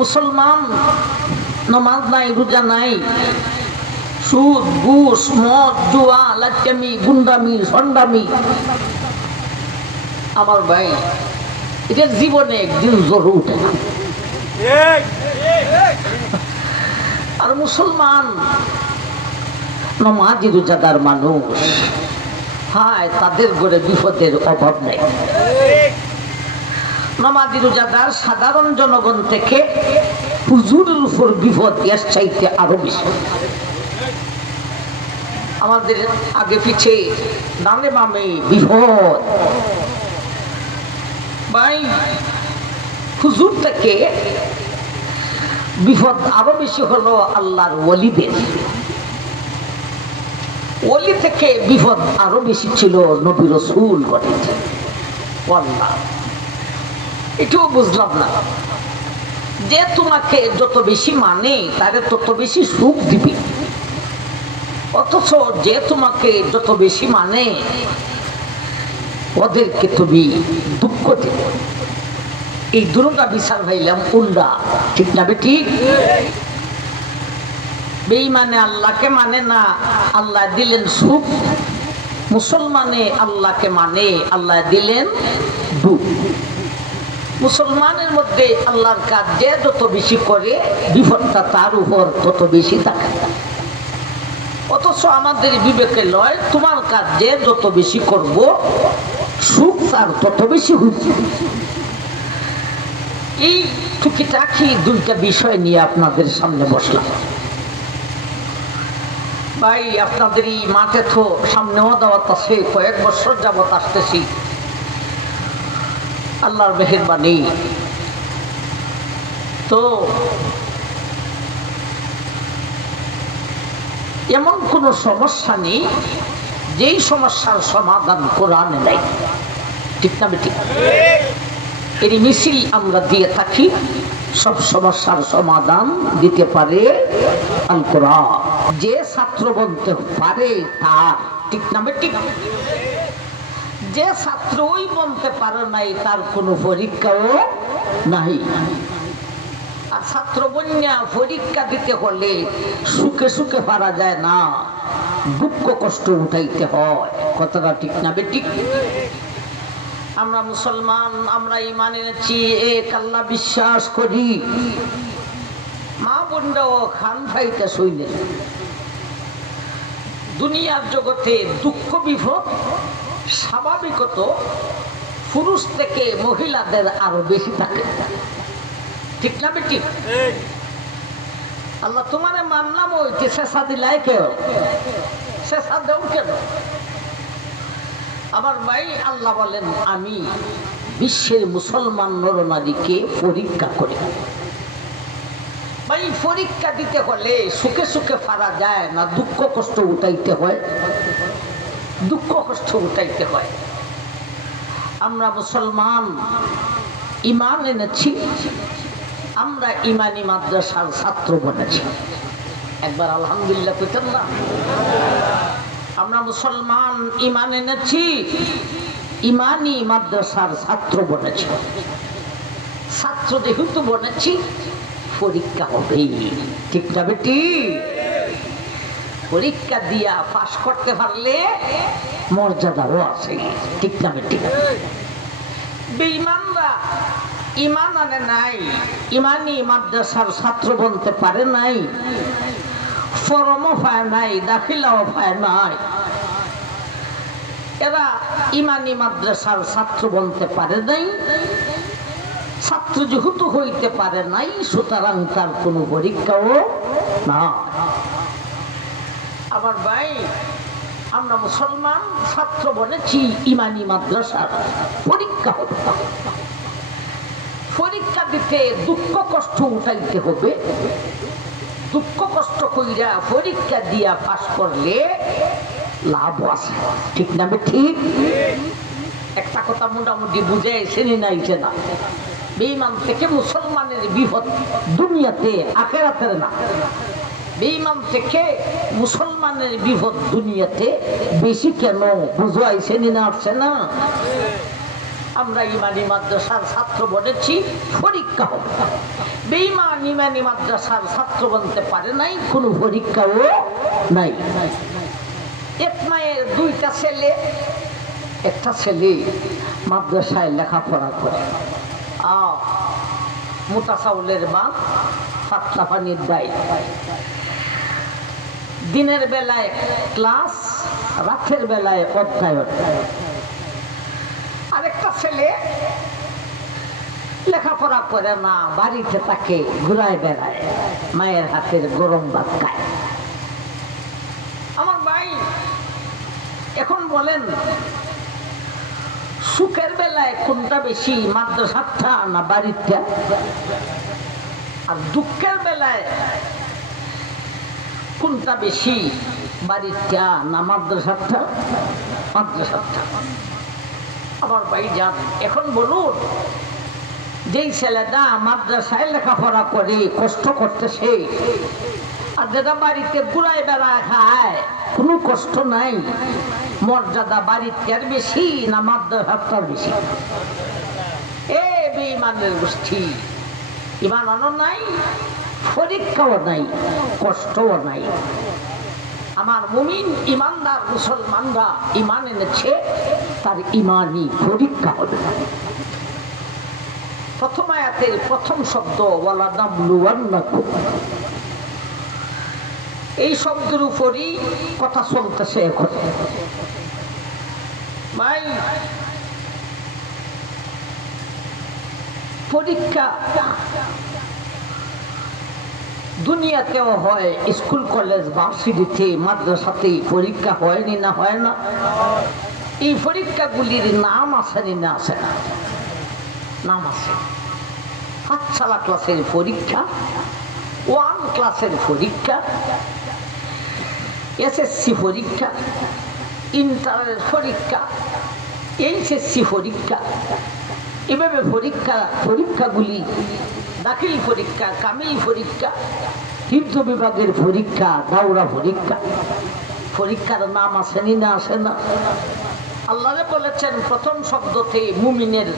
মুসলমান নামাজ নাই, রোজা নাই, সুদ, ঘুষ, মদ, জুয়া, লাচ্চামি, গুন্ডামি, সন্ডামি। আমার ভাই, এটা জীবনে একদিন জ্বরে উঠে না। আর মুসলমান নামাজি রোজাদার মানুষ, হায় তাদের ঘরে বিপদের অভাব নেই। নামাজি রোজাদার সাধারণ জনগণ থেকে হুজুরের উপর বিপদ এর চাইতে আরো বেশি। আমাদের আগে পিছে ডানে বামে বিপদ। ভাই, হুজুর থেকে বিপদ আরো বেশি হলো আল্লাহর ওলিদের। ওলি থেকে বিপদ আরো বেশি ছিল নবী রাসূল গণের। আল্লাহ, এটাও বুঝলাম না যে তোমাকে যত বেশি মানে তারে তত বেশি সুখ দিবে, অথচ যে তোমাকে যত বেশি মানে ওদেরকে তুমি দুঃখ দিবে। এই দুটোটা বিচার ভাইলাম উল্টা, ঠিক না ঠিক? বেঈমানে আল্লাহকে মানে না, আল্লাহ দিলেন সুখ। মুসলমানে আল্লাহকে মানে, আল্লাহ দিলেন দুঃখ। মুসলমানের মধ্যে আল্লাহর কাজ যে যত বেশি করে বিপদটা তার উপর তত বেশি থাকে। অথচ আমাদের বিবেকে লয়, তোমার কাজ যে যত বেশি করব সুখ তার তত বেশি হচ্ছে। এই টুকিটাকি দুইটা বিষয় নিয়ে আপনাদের সামনে বসলাম। ভাই, আপনাদের এই মাঠে তো সামনেও দাওয়াত আছে, কয়েক বছর যাবত আসতেছি। আল্লাহর মেহেরবানি। তো এমন কোনো সমস্যা নেই যেই সমস্যার সমাধান কোরআনে নাই, ঠিক না ঠিক? এর মিছিল আমরা দিয়ে থাকি। সব সমস্যার সমাধান দিতে পারে আল কোরআন। যে ছাত্র বলতে পারে তার, ঠিক না ঠিক? যে ছাত্রই বলতে পারে নাই তার কোনো পরীক্ষাও নাই। আর ছাত্র বন্যা পরীক্ষা দিতে হলে সুখে সুখে পারা যায় না, দুঃখ কষ্ট উঠাইতে হয়। কথাটা ঠিক না ঠিক? আমরা মুসলমান, আমরা ঈমান এনেছি, এক আল্লাহ বিশ্বাস করি। মা বোনরাও খান খাইতে শুইলে দুনিয়ার জগতে দুঃখ বিপদ স্বাভাবিকত পুরুষ থেকে মহিলাদের আরো বেশি থাকে, ঠিক না বেটি? আল্লাহ তোমারে মানলাম, ওইতে শেষা দিলাই কেউ, শেষা দেও কেন? আমার ভাই, আল্লাহ বলেন আমি বিশ্বের মুসলমান নরনারীকে পরীক্ষা করি। ভাই, পরীক্ষা দিতে হলে সুখে সুখে পারা যায় না, দুঃখ কষ্ট উঠাইতে হয়, দুঃখ কষ্ট উঠাইতে হয়। আমরা মুসলমান ঈমান এনেছি, আমরা ঈমানি মাদ্রাসার ছাত্র বনেছি। একবার আলহামদুলিল্লাহ কইতেন না? আমরা মুসলমান ঈমান এনেছি, ঈমানি মাদ্রাসার ছাত্র বনেছি। ছাত্র যেহেতু বনেছি, পরীক্ষা হবে, ঠিক না বেটি? পরীক্ষা দিয়া পাশ করতে পারলে মর্যাদাও আছে, ঠিক না বেটি? বেঈমানরা ঈমান আনে নাই, ঈমানি মাদ্রাসার ছাত্র বলতে পারে নাই, ফরমও পায় নাই, দাখিলাও পায় নাই। এরা ঈমানি মাদ্রাসার ছাত্র বলতে পারে নাই। ছাত্র যেহেতু হইতে পারে নাই, সুতরাং তার কোনো পরীক্ষাও না। আবার ভাই, আমরা মুসলমান ছাত্র বলেছি ঈমানি মাদ্রাসার, পরীক্ষা হবে। পরীক্ষা দিতে দুঃখ কষ্ট উঠাইতে হবে। দুঃখ কষ্ট কইরা পরীক্ষা দিয়া পাস করলে লাভ আছে, ঠিক না ঠিক? একটা কথা মোটামুটি বুঝে এসেনি না, এসে না? বেঈমান থেকে মুসলমানের বিপদ দুনিয়াতে, আখিরাতে না। বেঈমান থেকে মুসলমানের বিপদ দুনিয়াতে বেশি কেন বুঝাইছেনি না? আসছে না? আমরা ইমানি মাদ্রাসার ছাত্র বলেছি, পরীক্ষা হবে। বেঈমান ইমানি মাদ্রাসার ছাত্র বলতে পারে নাই, কোনো পরীক্ষাও নাই। এক মায়ের দুইটা ছেলে, একটা ছেলে মাদ্রাসায় লেখাপড়া করে, মোটা চাউলের ভাত, পাতলা পানির দায়। দিনের বেলায় ক্লাস, রাতের বেলায় অধ্যয়ন। আরেকটা ছেলে লেখাপড়া করে না, বাড়িতে তাকে ঘুরায় বেড়ায়, মায়ের হাতের গরম ভাত খায়। আমার ভাই এখন বলেন, সুখের বেলায় কোনটা বেশি, মাদ্রাসাটা না বাড়িটা? আর দুঃখের বেলায় কোনটা বেশি, বাড়িটা না মাদ্রাসাটা? মাদ্রাসাটা। আমার ভাই যান, এখন বলুন, যেই ছেলেটা মাদ্রাসায় লেখাপড়া করে কষ্ট করতেছে, আর যেটা বাড়িতে ঘুরায় বেড়ায় খায়, কোনো কষ্ট নাই, মর্যাদা বাড়িটার বেশি না মাদ্রাসাটার বেশি? এ বেঈমানের গোষ্ঠী, ইমান আনো নাই, পরীক্ষাও নাই, কষ্টও নাই। আমার মুমিন ইমানদার মুসলমানরা ইমান এনেছে, তার ইমানই পরীক্ষা হবে। প্রথম আয়াতের প্রথম শব্দ ওয়ালানাবলুওয়ান্নাকুম, এই শব্দের উপরই কথা চলতেছে এখন। ভাই পরীক্ষা দুনিয়াতেও হয়, স্কুল কলেজ ভার্সিটিতে মাদ্রাসাতে পরীক্ষা হয়নি না হয় না? এই পরীক্ষাগুলির নাম আসেনি না আসে না? নাম আছে। পাঠশালা ক্লাসের পরীক্ষা, 1 ক্লাসের পরীক্ষা, এসএসসি পরীক্ষা, ইন্টারের পরীক্ষা, এইচএসসি পরীক্ষা, এভাবে পরীক্ষাগুলি, দাখিল পরীক্ষা, কামিল পরীক্ষা, তীর্থ বিভাগের পরীক্ষা, দাওরা পরীক্ষা, পরীক্ষার নাম আসেনি না আসে না? আল্লাহ বলেছেন প্রথম শব্দতে মুমিনের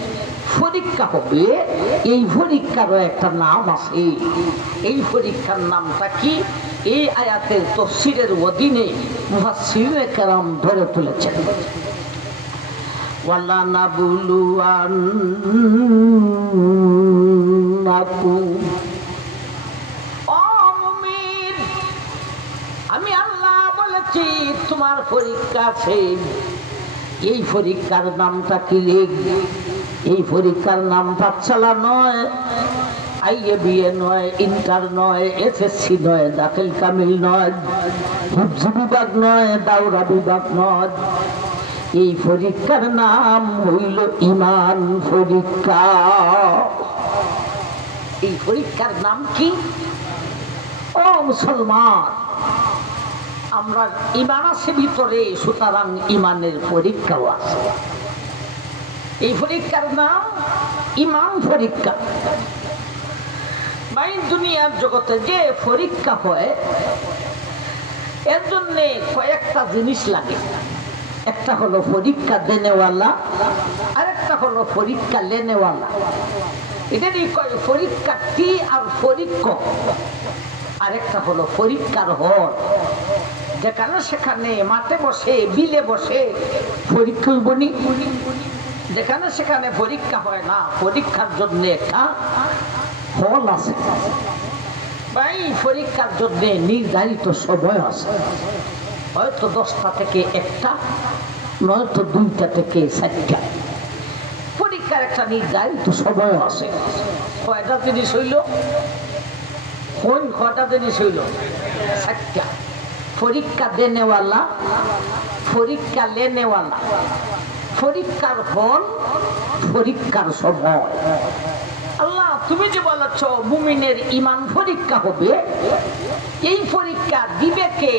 পরীক্ষা হবে, এই পরীক্ষারও একটা নাম আছে। এই পরীক্ষার নামটা কি? এই আয়াতের তাফসীরের অধীনে মুফাসসিরিনে কেরাম ধরে তুলেছেন। ওয়ালানাবলুওয়ান্নাকুম, ও মুমিন, আমি আল্লাহ বলেছি তোমার পরীক্ষা আছে। এই পরীক্ষার নামটা কি? এই পরীক্ষার নাম পাঠশালা নয়, আইএবিএ নয়, ইন্টার নয়, এসএসসি নয়, দাখিল কামিল নয়, হিফজ বিভাগ নয়, দাওরা বিভাগ নয়। এই পরীক্ষার নাম হইল ঈমান পরীক্ষা। এই পরীক্ষার নাম কি? ও মুসলমান, আমরা ঈমান আছে ভিতরে, সুতরাং ঈমানের পরীক্ষাও আছে। এই পরীক্ষার নাম ঈমান পরীক্ষা। ভাই দুনিয়ার জগতে যে পরীক্ষা হয়, এর জন্য কয়েকটা জিনিস লাগে। একটা হলো পরীক্ষা দেনেওয়ালা, আরেকটা হলো পরীক্ষা লেনেওয়ালা। এটারই কয় পরীক্ষার্থী আর পরীক্ষক। আরেকটা হলো পরীক্ষার হল, যেখানে সেখানে মাঠে বসে, বিলে বসে পরীক্ষা বনি, যেখানে সেখানে পরীক্ষা হয় না, পরীক্ষার জন্য একটা হল আছে। ভাই পরীক্ষার জন্য নির্ধারিত সময় আছে, হয়তো 10টা থেকে 1টা, নয়তো 2টা থেকে 4টা। পরীক্ষার একটা নির্ধারিত সময় আছে। কয়টা জিনিস হইল? কয়টা জিনিস হইল? 4টা। পরীক্ষা দেনেওয়ালা, পরীক্ষা লেনেওয়ালা, পরীক্ষার হল, পরীক্ষার সময়। আল্লাহ তুমি যে বলেছ মুমিনের ঈমান পরীক্ষা হবে, এই পরীক্ষা দিবে কে?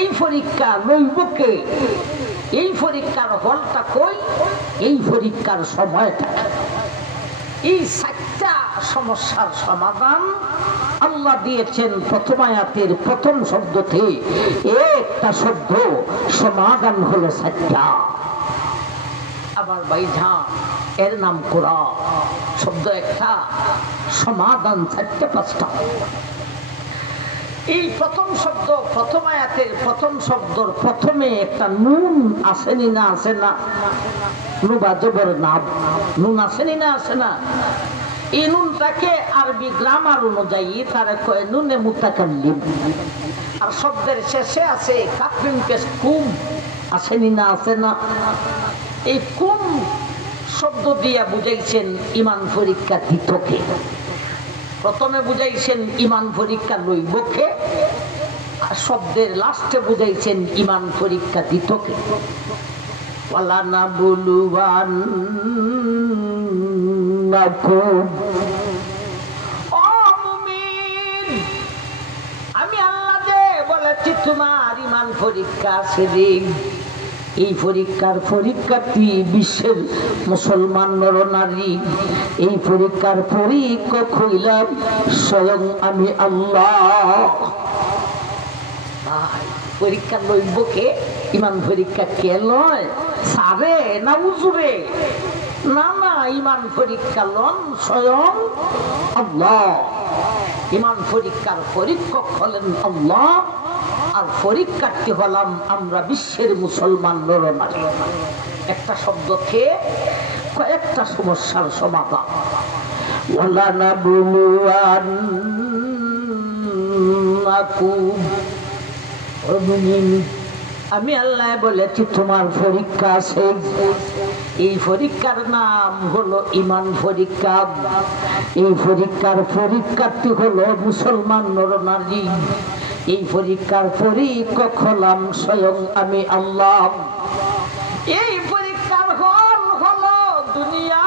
এই পরীক্ষা লইব কে? এই পরীক্ষার হলটা কই? এই পরীক্ষার সময়টা। এই 4টা সমস্যার সমাধান আল্লাহ দিয়েছেন প্রথম আয়াতের প্রথম শব্দতে। একটা শব্দ সমাধান হলো 4টা। আমার ভাইজান, এর নাম কোরআন। শব্দ একটা, সমাধান চারটে পাঁচটা। এই প্রথম শব্দ, প্রথম আয়াতের প্রথম শব্দর প্রথমে একটা নুন আসেনি না? আসে না? নুবা জবর নাম, নুন আসেনি না? আসে না? এই নুনটাকে আরবি গ্রামার অনুযায়ী তারা কয় নুনে মুতাকাল্লিম। আর শব্দের শেষে আছে কাফিন পেশ কুম, আসেনি না? আসে না? এই কুম শব্দ দিয়া বুঝাইছেন ইমান পরীক্ষা দিতকে। প্রথমে বুঝাইছেন ইমান পরীক্ষা লইবকে, আর শব্দের লাস্টে বুঝাইছেন ইমান পরীক্ষা দিতকে। ওয়ালা নাবুলুওয়ান্নাকুম, ও মুমিন, আমি আল্লাহ যে বলেছি তোমার ইমান পরীক্ষা আছে রে। এই পরীক্ষার পরীক্ষার্থী বিশ্বের মুসলমান নরনারী। এই পরীক্ষার পরীক্ষক হইলাম স্বয়ং আমি আল্লাহ। পরীক্ষা লইবকে? ইমান পরীক্ষা কে লয়? সারে না উজুরে? না না, ইমান পরীক্ষা লন স্বয়ং আল্লাহ। ইমান পরীক্ষার পরীক্ষক হলেন আল্লাহ, আর পরীক্ষার্থী হলাম আমরা বিশ্বের মুসলমান নরনারী। একটা শব্দকে কয়েকটা সমস্যার সমাধান। ওয়ালা নাবুলুওয়ান্নাকুম, আমি আল্লাহ বলেছি তোমার পরীক্ষা আছে। এই পরীক্ষার নাম হলো ইমান পরীক্ষা। এই পরীক্ষার পরীক্ষার্থী হলো মুসলমান নরনারী। এই পরীক্ষার পরীক্ষক হলাম স্বয়ং আমি আল্লাহ। এই পরীক্ষার হল হলো দুনিয়া।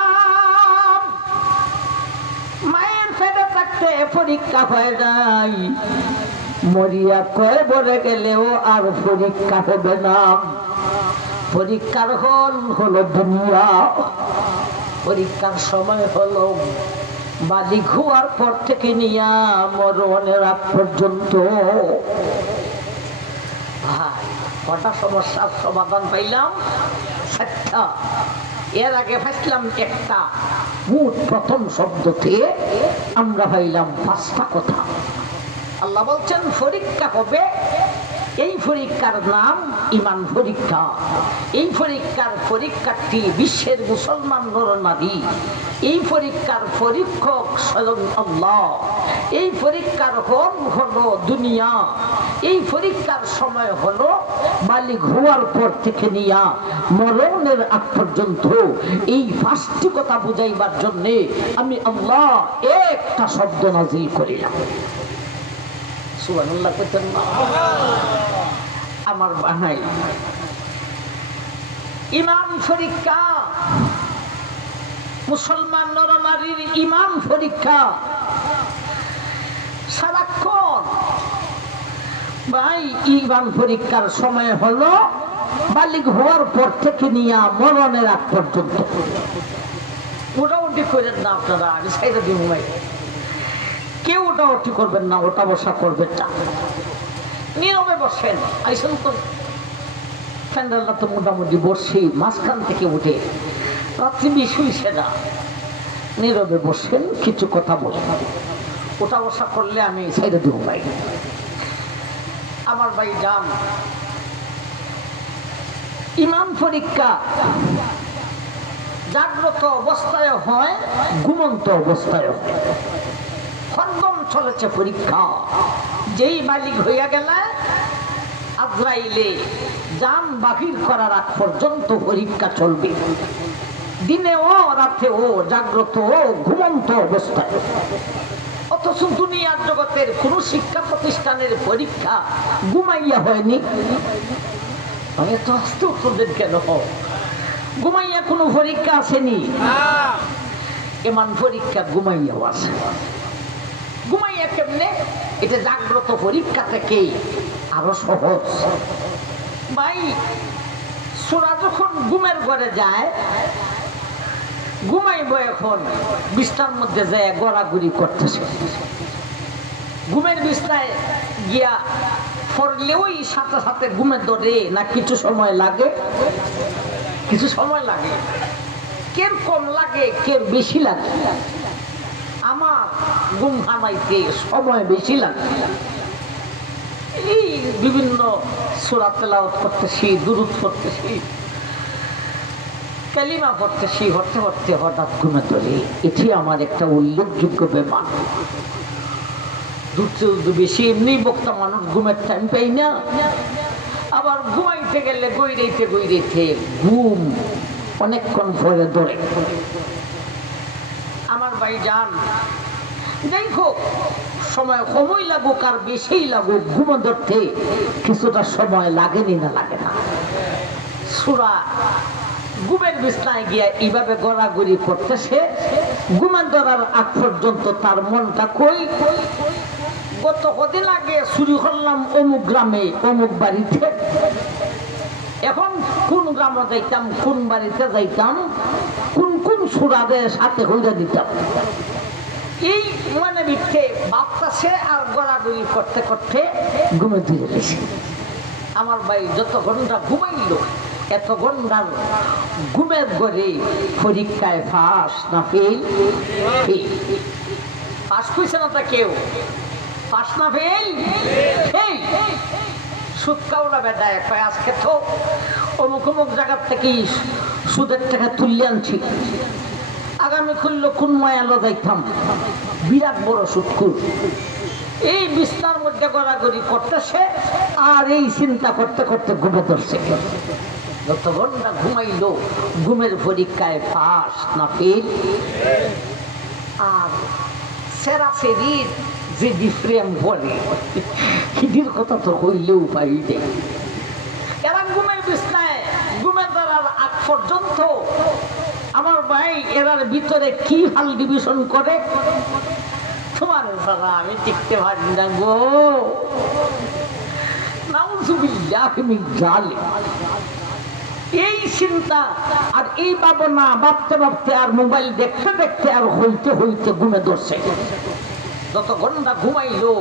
মায়ের পেটে থাকতে পরীক্ষা হয় নাই, মরিয়া কয় বলে গেলেও আর পরীক্ষা হবে না। পরীক্ষার হল হলো দুনিয়া। পরীক্ষার সময় হলো বালিক হওয়ার পর থেকে নিয়া মরণের আগ পর্যন্ত। কটা সমস্যার সমাধান পাইলাম? 7টা। এর আগে পাইলাম একটা। মোট প্রথম শব্দতে আমরা পাইলাম 5টা কথা। আল্লাহ বলছেন পরীক্ষা হবে। এই পরীক্ষার নাম ইমান পরীক্ষা। এই পরীক্ষার পরীক্ষার্থী বিশ্বের মুসলমান নরনারী। এই পরীক্ষার পরীক্ষক স্বয়ং আল্লাহ। এই পরীক্ষার হল হলো দুনিয়া। এই পরীক্ষার সময় হলো বালিগ হওয়ার পর থেকে নিয়া মরণের আগ পর্যন্ত। এই 5টি কথা বুঝাইবার জন্য আমি আল্লাহ একটা শব্দ নাযিল করিলাম। সুবহানাল্লাহ কইতেন না? আমার ভাই, ইমান পরীক্ষা, মুসলমান নরনারীর ইমান পরীক্ষা সারাক্ষণ। ভাই, ইমান পরীক্ষার সময় হলো বালিগ হওয়ার পর থেকে নিয়ে মরণের আগ পর্যন্ত। মোটামুটি করেন না আপনারা, আমি সাইডে দিব ভাই। কেউ ওটা ওটি করবেন না, ওটা বসা করবেন না, নীরবে বসেন। আইসন তো ফ্যান্ডালটা তো মোটামুটি বসছি, মাঝখান থেকে উঠে রাত্রি শুইছে না। নীরবে বসেন, কিছু কথা বলেন। ওটা বসা করলে আমি ছেড়ে দেব ভাই। আমার ভাই যান, ইমান পরীক্ষা জাগ্রত অবস্থায় হয়, ঘুমন্ত অবস্থায় হয়। হরদম চলেছে পরীক্ষা। যেই মালিক হইয়া গেলে আজরাইলে জান বাহির করার আগ পর্যন্ত পরীক্ষা চলবে। দিনেও রাতেও, জাগ্রত ও ঘুমন্ত অবস্থায়। অথচ দুনিয়ার জগতের কোন শিক্ষা প্রতিষ্ঠানের পরীক্ষা ঘুমাইয়া হয়নি। আমি তো আস্তে উত্তর কেন? ঘুমাইয়া কোনো পরীক্ষা আসেনি। এমন পরীক্ষা ঘুমাইয়াও আসে। ঘুমাইয়া কেমনে? এটা জাগ্রত পরীক্ষা থেকে আরো সহজ। ভাই, সূরা যখন ঘুমের ঘরে যায়, ঘুমাইব এখন বিছনার মধ্যে যায় গড়াগড়ি করতেছে। ঘুমের বিছনায় গিয়া পড়লে ওই সাথে সাথে ঘুমের ধরে না কিছু সময় লাগে? কিছু সময় লাগে, কের কম লাগে, কের বেশি লাগে। আমার ঘুম হামাইতে সময় বেশি লাগে। এই বিভিন্ন সূরা তেলাওয়াত করতেছি, দুরূদ পড়তেছি, কালিমা পড়তেছি, হতে হতে হঠাৎ ঘুমে ধরে। এটি আমার একটা উল্লেখযোগ্য ব্যাপার। বেশি এমনি বক্তা মানুষ ঘুমের টাইম পাই না, আবার ঘুমাইতে গেলে গইরাইতে গইরাইতে ঘুম অনেকক্ষণ পরে ধরে। আমার ভাই যান দেখো, সময় কমই লাগুক আর বেশি লাগুক, ঘুমো ধরতে কিছুটা সময় লাগেনি না লাগে না। সূরা ঘুমের বিছনায় গিয়া এইভাবে গড়াগড়ি করতেছে, ঘুমের ধরার আগ পর্যন্ত তার মনটা কই কত কদিন আগে চুরি করলাম অমুক গ্রামে অমুক বাড়িতে, এখন কোন গ্রামে যাইতাম, কোন বাড়িতে যাইতাম, কোন কোন সূরাদের সাথে হইয়া দিতাম। এই মনে মিথ্যে ভাবতেছে আর গড়াগড়ি করতে করতে ঘুমে দিয়ে গেছে। আমার ভাই যত ঘন্টা ঘুমাইল, এত ঘন্টার ঘুমের ঘরে পরীক্ষায় পাস না ফেল? পাস কইছে না তা কেউ? পাস না ফেল? সুদ কাউলা বেটায় কয় আজকে তো অমুক অমুক জায়গার থেকে সুদের টাকা তুলে আনছি, আগামী খুললো কোন মায়ালো যাইতাম, বিরাট বড় সুদকুর। এই বিছনার মধ্যে গড়াগড়ি করতেছে আর এই চিন্তা করতে করতে ঘুমে ধরছে। যত ঘন্টা ঘুমাইল, ঘুমের পরীক্ষায় পাস না ফেল? আর সেরা সেরির যে ডিফ্রেম বলে হিদির কথা তো হইলেও পাই দেয়। এরা ঘুমের বিছনায় ঘুমে ধরার আগ পর্যন্ত আমার ভাই এরার ভিতরে কি হাল ডিভিশন করে তোমার সারা আমি দেখতে পারি না গো। নাউযুবিল্লাহি মিন যালিক। এই চিন্তা আর এই ভাবনা ভাবতে ভাবতে আর মোবাইল দেখতে দেখতে আর হইতে হইতে ঘুমে ধরছে। যত ঘন্টা ঘুমাইলো,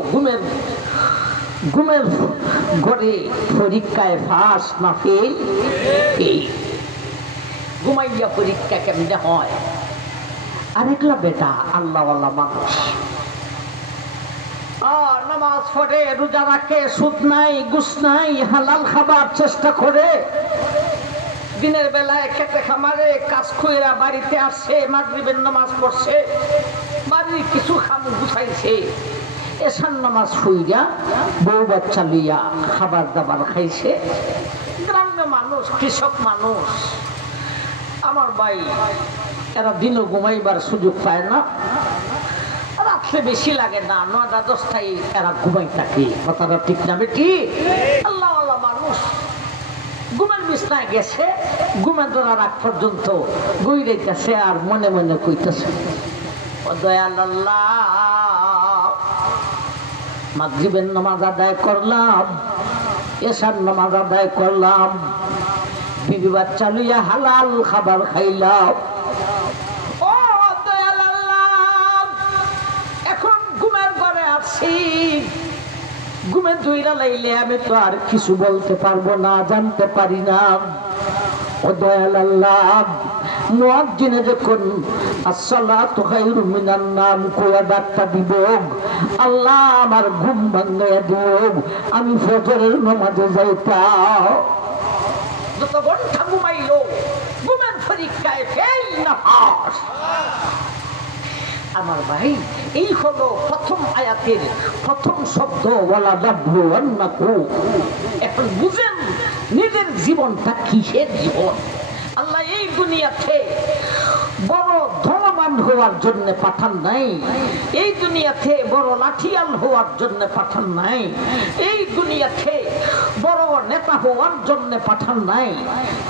ঘুমের ঘরে পরীক্ষায় পাস না ফেল? ঘুমাইয়া পরীক্ষা কেমনে হয়? আরেকলা বেটা আল্লাহওয়ালা মানুষ, নামাজ পড়ে, রোজা রাখে, সুদ নাই, ঘুষ নাই, হালাল খাবার চেষ্টা করে, দিনের বেলায় খেতে খামারে কাজ কইরা বাড়িতে আসছে, মাগরিবের নামাজ পড়ছে, বাড়ির কিছু খাম গুছাইছে, এশার নামাজ হইয়া বউ বাচ্চা লইয়া খাবার দাবার খাইছে। গ্রাম্য মানুষ, কৃষক মানুষ আমার ভাই, এরা দিনও ঘুমাইবার সুযোগ পায় না, রাত্রে বেশি লাগে না, 9টা 10টায় এরা ঘুমাই থাকে। কথাটা ঠিক না বেটি? আল্লাহওয়ালা মানুষ ঘুমের বিছনায় গেছে, ঘুমে ধরার আগ পর্যন্ত গইরাইতেছে আর মনে মনে কইতেছে, ও দয়াল আল্লাহ, মাগরিবের নামাজ আদায় করলাম, এশার নামাজ আদায় করলাম, বিবি বাচ্চা লইয়া হালাল খাবার খাইলাম, ও দয়াল আল্লাহ, এখন ঘুমের ঘরে আছি, ঘুমে ধইরা লাইলে আমি তো আর কিছু বলতে পারবো না, জানতে পারি না। ও দয়াল আল্লাহ, মুয়াজ্জিনে যখন আসসালাতু খায়রুম মিনান নাম কোয়া ডাকটা দিব, আল্লাহ আমার ঘুম ভাঙাইয়া দিব, আমি ফজরের নামাজে যাইতাম। যত ঘন্টা ঘুমাইলো, ঘুমের পরীক্ষায় ফেল না পাস। আমার ভাই, এই হলো প্রথম আয়াতের প্রথম শব্দ, ওয়ালা নাবলুওয়ান্নাকুম। এখন বুঝেন নিজের জীবনটা কিসের জীবন। আল্লাহ এই দুনিয়াতে বড় ধনবান হওয়ার জন্য পাঠান নাই, এই দুনিয়াতে বড় লাঠিয়াল হওয়ার জন্য পাঠান নাই, এই দুনিয়াতে বড় নেতা হওয়ার জন্য পাঠান নাই,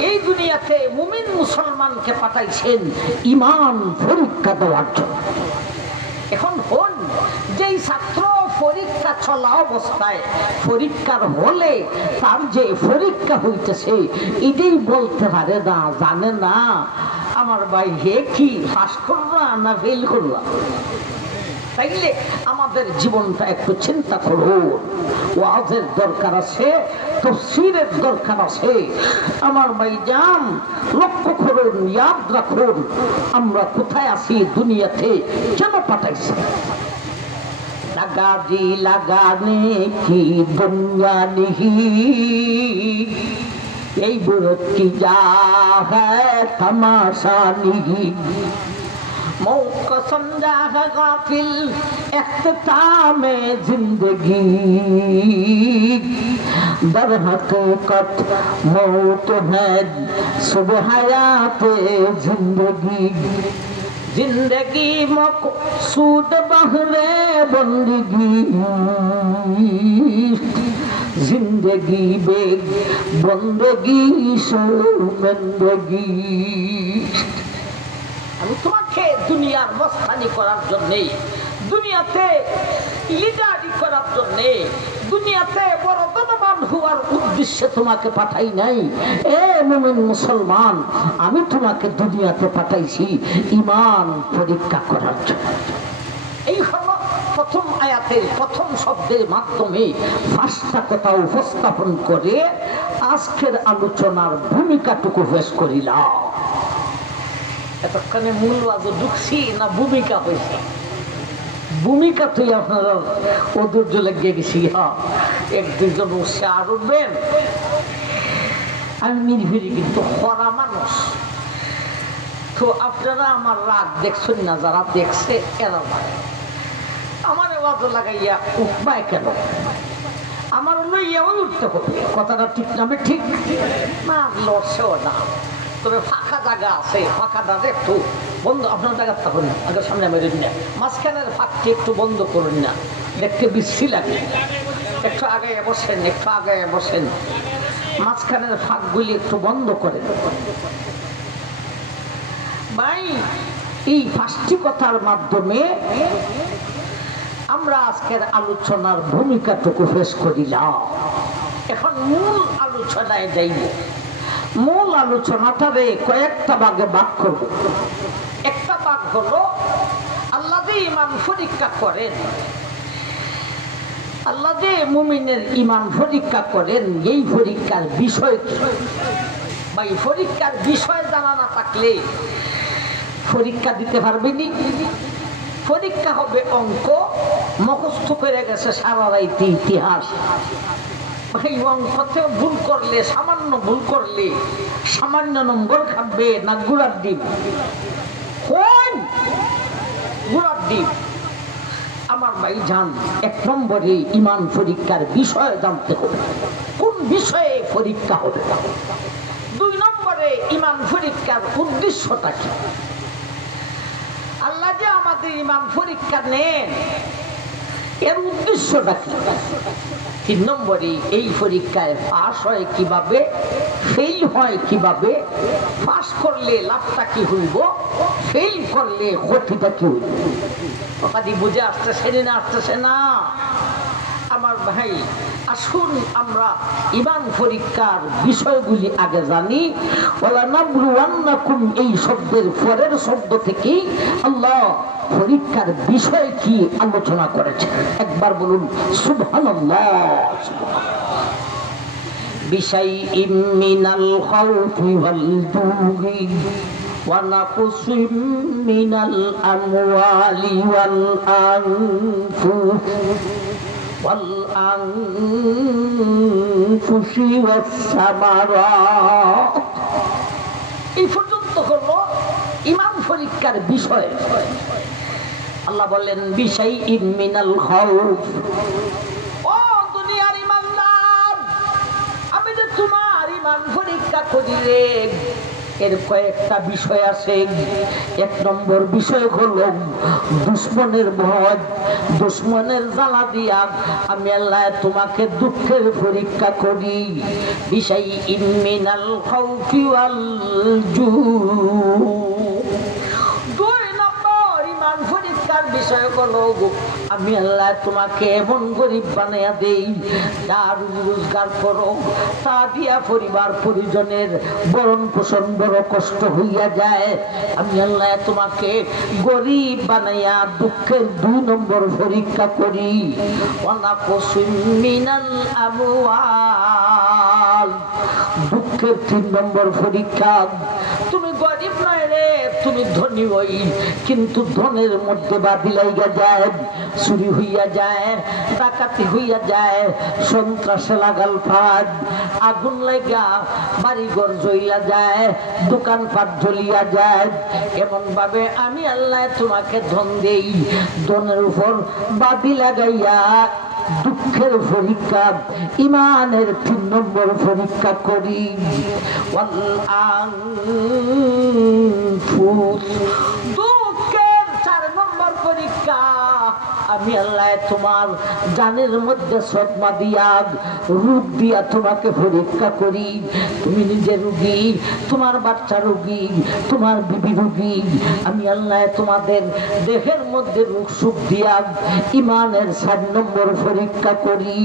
এই দুনিয়াতে মুমিন মুসলমানকে পাঠাইছেন ঈমান পরীক্ষা দেওয়ার জন্য। এখন হন যেই ছাত্র পরীক্ষা চলা অবস্থায় পরীক্ষার হলে তার যে পরীক্ষা হইতেছে এটাই বলতে পারে না, জানে না, আমার ভাই হে কি পাস করবা না ফেল করবা, চাইলে আমাদের জীবনটা একটু চিন্তা করুন। ওয়াজের দরকার আছে, তাফসীরের দরকার আছে। আমার ভাইজান লক্ষ্য করুন, ইয়াদ রাখুন আমরা কোথায় আছি, দুনিয়াতে কেন পাঠাইছে। लगा जी लगाने की दुनिया नहीं, यही बुरत की जा है तमाशा नहीं। मौत को समझा है गाफिल इख्तिताम जिंदगी, दर हकीकत मौत है सुबह हयात जिंदगी। जिंदगी मकसूद बहरे बंदगी, जिंदगी बे बंदगी शर्मिंदगी। আমি তোমাকে দুনিয়ার মস্তানি করার জন্য, দুনিয়াতে লিডারি করার জন্য, দুনিয়াতে বড় ধনবান হওয়ার উদ্দেশ্যে তোমাকে পাঠাই নাই। এ মুমিন মুসলমান, আমি তোমাকে দুনিয়াতে পাঠাইছি ঈমান পরীক্ষা করার জন্য। এই হলো প্রথম আয়াতের প্রথম শব্দের মাধ্যমে পাঁচটা কথা উপস্থাপন করে আজকের আলোচনার ভূমিকাটুকু পেশ করিলাম। এতক্ষণে মূল ওয়াজ ঢুকছি না ভূমিকা হয়েছে? ভূমিকা তুই আপনারা অধৈর্য লেগে গেছি। এক দুইজন উঠছে আর উঠবেন, আমি নির্ভীরি কিন্তু খরা মানুষ। তো আপনারা আমার রাগ দেখছেন না, যারা দেখছে এরা আমার ওয়াজ লাগাইয়া উঠবায় কেন? আমার লইয়া ওই উঠতে হবে। কথাটা ঠিক নামে ঠিক না, লড়ছেও না। তবে ফাঁকা জায়গা আছে, ফাঁকা জায়গা একটু বন্ধ, আপনার জায়গা থাকুন না, আগের সামনে মেরেন না, মাঝখানের ফাঁকটি একটু বন্ধ করুন না, দেখতে বিশ্রী লাগে। একটু আগে বসেন, একটু আগে বসেন, মাঝখানের ফাঁকগুলি একটু বন্ধ করেন। ভাই, এই পাঁচটি কথার মাধ্যমে আমরা আজকের আলোচনার ভূমিকাটুকু পেশ করিলাম। এখন মূল আলোচনায় যাইব। মূল আলোচনাটারে কয়েকটা ভাগে ভাগ করব। একটা ভাগ হলো আল্লাহ যে ঈমান পরীক্ষা করেন, আল্লাহ যে মুমিনের ঈমান পরীক্ষা করেন, এই পরীক্ষার বিষয় কি। বা এই পরীক্ষার বিষয় জানা না থাকলে পরীক্ষা দিতে পারবেনি। পরীক্ষা হবে অঙ্ক, মুখস্থ করে গেছে সারা রাইতে ইতিহাস। এই অঙ্কতে ভুল করলে, সামান্য ভুল করলে সামান্য নম্বর খাবে না গুড়ার ডিম? কোন গুড়ার ডিম? আমার ভাই জান, এক নম্বরে ঈমান পরীক্ষার বিষয় জানতে হবে, কোন বিষয়ে পরীক্ষা হবে। দুই নম্বরে ঈমান পরীক্ষার উদ্দেশ্যটা কি। আল্লাহ যে আমাদের ঈমান পরীক্ষা নেন, এর উদ্দেশ্যটা কি। তিন নম্বরে এই পরীক্ষায় পাস হয় কিভাবে, ফেল হয় কিভাবে, পাস করলে লাভটা কি হইব, ফেল করলে ক্ষতিটা কি হইব। কথাটি বুঝে আসতেছে না? আসতেছে না? আমার ভাই, আসুন আমরা ঈমান পরীক্ষার বিষয়গুলি আগে জানি। ওয়ালা নাবলুওয়ান্নাকুম, এই শব্দের পরের শব্দ থেকে আল্লাহ পরীক্ষার বিষয় কি আলোচনা করেছেন। একবার বলুন সুবহানাল্লাহ। বিশাইইম মিনাল খাউফি ওয়াল জুই ওয়া নাকসিম মিনাল আমওয়ালি ওয়াল আনফুস এই পর্যন্ত হলো ঈমান পরীক্ষার বিষয়। আল্লাহ বলেন বিশাইইম মিনাল খাউফ, ও দুনিয়ার ঈমানদার, আমি যে তোমার ঈমান পরীক্ষা করি রে, এর কয়েকটা বিষয় আছে। এক নম্বর বিষয় হলো দুশ্মনের ভয়, দুশ্মনের জ্বালা দিয়া আমি আল্লাহ তোমাকে দুঃখের পরীক্ষা করি। বিশাইইম মিনাল খাউফি ওয়াল জু। দুই নম্বর ঈমান পরীক্ষার বিষয় হলো আমি আল্লাহ তোমাকে এমন গরিব বানাইয়া দেই, যা রোজগার করো তা দিয়া পরিবার পরিজনের ভরণ পোষণ বড় কষ্ট হইয়া যায়। আমি আল্লাহ তোমাকে গরিব বানাইয়া দুঃখের 2 নম্বর পরীক্ষা করি। মিনাল আমওয়াল, দুঃখের 3 নম্বর পরীক্ষা। তুমি গরিব নয় রে, তুমি ধনী হই, কিন্তু ধনের মধ্যে বাদি লাইগা যায়, চুরি হইয়া যায়, ডাকাতি হইয়া যায়, সন্ত্রাসে লাগাল ফাঁদ, আগুন লাগা বাড়িঘর জ্বলিয়া যায়, দোকানপাট জ্বলিয়া যায়। এমন ভাবে আমি আল্লাহ তোমাকে ধন দেই, ধনের উপর বাদি লাগাইয়া দুঃখের পরীক্ষা, ইমানের 3 নম্বর পরীক্ষা করি। দুঃখের 4 নম্বর পরীক্ষা, আমি আল্লাহ তোমার জানের মধ্যে সদমা দিয়া, রূপ দিয়া তোমাকে পরীক্ষা করি। তুমি নিজে রোগী, তোমার বাচ্চা রোগী, তোমার বিবি রোগী। আমি আল্লাহ তোমাদের দেহের মধ্যে রোগ সুখ দিয়া ইমানের 4 নম্বর পরীক্ষা করি।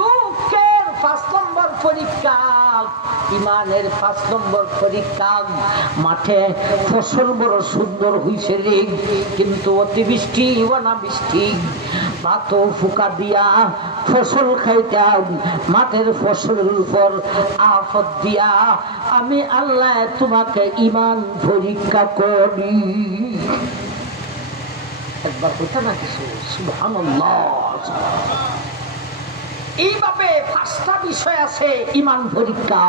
দুঃখের 5 নম্বর পরীক্ষা, ইমানের 5 নম্বর পরীক্ষা। মাঠে ফসল বড় সুন্দর হইছে রে, কিন্তু অতিবৃষ্টি অনাবৃষ্টি, ভাতো ফুকা দিয়া ফসল খাইতাম, মাঠের ফসলের উপর আফত দিয়া আমি আল্লাহ তোমাকে ইমান পরীক্ষা করি। একবার কথা না কিছু সুবহানাল্লাহ। এইভাবে 5টা বিষয় আছে ইমান পরীক্ষা।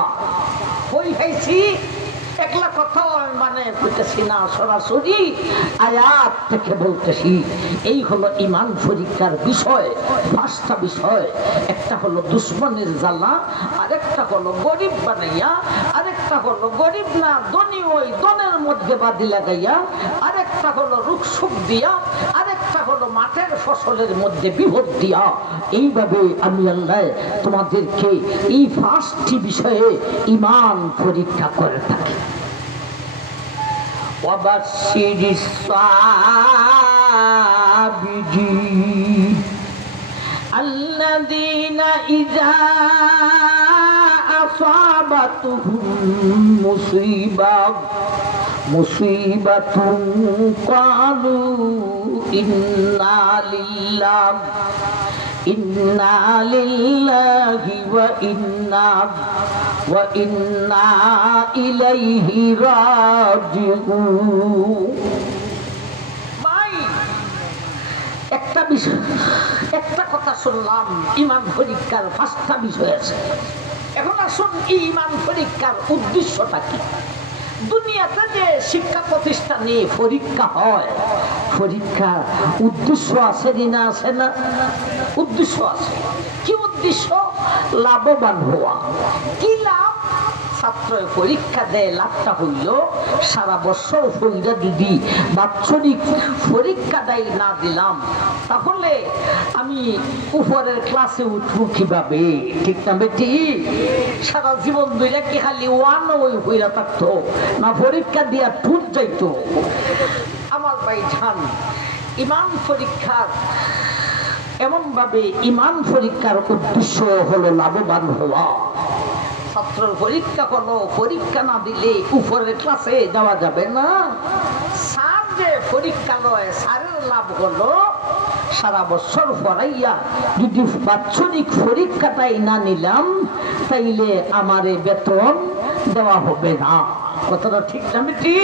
কই হয়েছি একলা কথা মানে বলতেছি না, সরাসরি আয়াত থেকে বলতেছি। এই হলো ইমান পরীক্ষার বিষয়, 5টা বিষয়। একটা হলো দুশ্মনের জ্বালা, আরেকটা হলো গরিব বানাইয়া, আরেকটা হলো গরিব না ধনী ওই ধনের মধ্যে বাদি লাগাইয়া, আরেকটা হলো রোগ সুখ দিয়া, আরেকটা হলো মাঠের ফসলের মধ্যে বিপদ দিয়া। এইভাবে আমি আল্লাহ তোমাদেরকে এই 5টি বিষয়ে ইমান পরীক্ষা করে থাকি। وبشر الصابرين الذين إذا أصابتهم مصيبة قالوا إنا لله وإنا إليه راجعون। একটা কথা শুনলাম, ইমান পরীক্ষার 5টা বিষয় আছে। এখন আসুন এই ইমান পরীক্ষার উদ্দেশ্যটা কি। দুনিয়াতে যে শিক্ষা প্রতিষ্ঠানে পরীক্ষা হয়, পরীক্ষার উদ্দেশ্য আছে না? আছে না? উদ্দেশ্য আছে। কি উদ্দেশ্য? লাভবান হওয়া। কি লাভ? ছাত্র পরীক্ষা দেয়, লাভটা হইল সারা বছর হইয়া যদি বাৎসরিক পরীক্ষা দেয় না দিলাম, তাহলে আমি উপরের ক্লাসে উঠবো কিভাবে? ঠিক না বেটি? সারা জীবন ধরে কি খালি 1 ওই হইয়া থাকতো না, পরীক্ষা দিয়া ঠুট যাইতো? আমার ভাই জান, ইমান পরীক্ষার এমন ভাবে ইমান পরীক্ষার উদ্দেশ্য হলো লাভবান হওয়া। ছাত্র পরীক্ষা হলো, পরীক্ষা না দিলে উপরের ক্লাসে যাওয়া যাবে না। স্যার যে পরীক্ষা লয়, স্যারের লাভ হলো সারা বছর পড়াইয়া যদি বাৎসরিক পরীক্ষাটাই না নিলাম, তাইলে আমারে বেতন দেওয়া হবে না। কথাটা ঠিক না বেটি?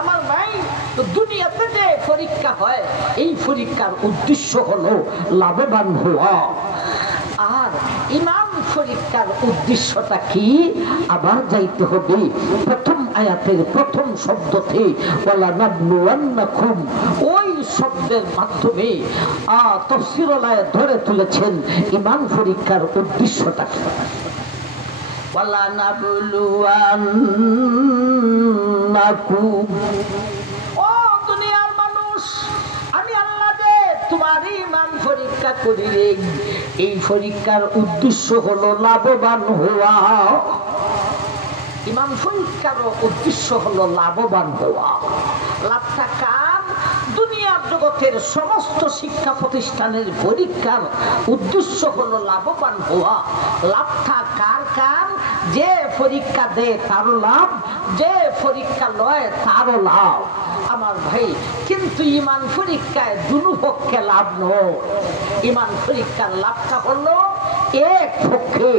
আমার ভাই, তো দুনিয়াতে যে পরীক্ষা হয়, এই পরীক্ষার উদ্দেশ্য হলো লাভবান হওয়া। আর ইমান পরীক্ষার উদ্দেশ্যটা কি? আবার যাইতে হবে প্রথম আয়াতের প্রথম শব্দতে, ওয়ালা নাবলুওয়ান্নাকুম। ওই শব্দের মাধ্যমে তাফসীরুল আয়াত ধরে তুলেছেন ইমান পরীক্ষার উদ্দেশ্যটা কি। ওয়ালা নাবলুওয়ান্নাকুম, ও দুনিয়ার মানুষ, আমি আল্লাহ যে তোমার ইমান পরীক্ষা করি রে। এই পরীক্ষার উদ্দেশ্য হলো লাভবান হওয়া। ইমান পরীক্ষার উদ্দেশ্য হলো লাভবান হওয়া। লাভটা কার? দুনিয়ার জগতের সমস্ত শিক্ষা প্রতিষ্ঠানের পরীক্ষার উদ্দেশ্য হলো লাভবান হওয়া। লাভটা কার কার? যে পরীক্ষা দেয় তারও লাভ, যে পরীক্ষা লয় তারও লাভ। আমার ভাই, কিন্তু ইমান পরীক্ষায় দুনো পক্ষে লাভ নয়। ইমান পরীক্ষার লাভটা হলো এক পক্ষে।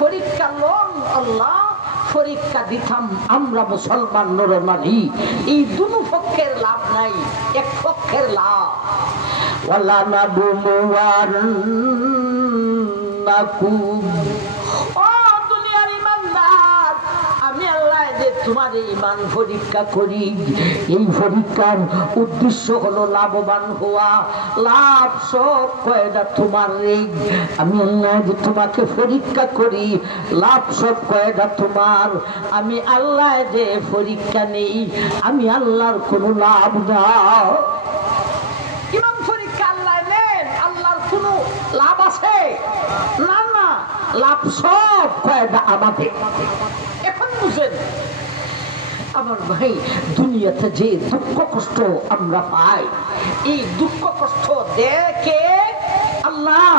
পরীক্ষা লন আল্লাহ, পরীক্ষা দিতাম আমরা মুসলমান নরমালি। এই দুনো পক্ষের লাভ নাই, এক পক্ষের লাভ। ওয়ালা নাবুওয়ান্নাকুম, ও দুনিয়ার ইমানদার, আমি আল্লাহ যে তোমার ইমান পরীক্ষা করি। এই পরীক্ষার উদ্দেশ্য হলো লাভবান হওয়া। লাভ সব কয়টা তোমার রে। আমি আল্লাহ যে তোমাকে পরীক্ষা করি, লাভ সব কয়টা তোমার। আমি আল্লাহ যে পরীক্ষা নেই, আমি আল্লাহর কোনো লাভ না। ইমান পরীক্ষা আল্লাহ নেন, আল্লাহর কোনো লাভ আছে না? না, লাভ সব কয়টা আমাদের। এখন বুঝেন আমার ভাই, দুনিয়াতে যে দুঃখ কষ্ট আমরা পাই, এই দুঃখ কষ্ট দেখে আল্লাহ।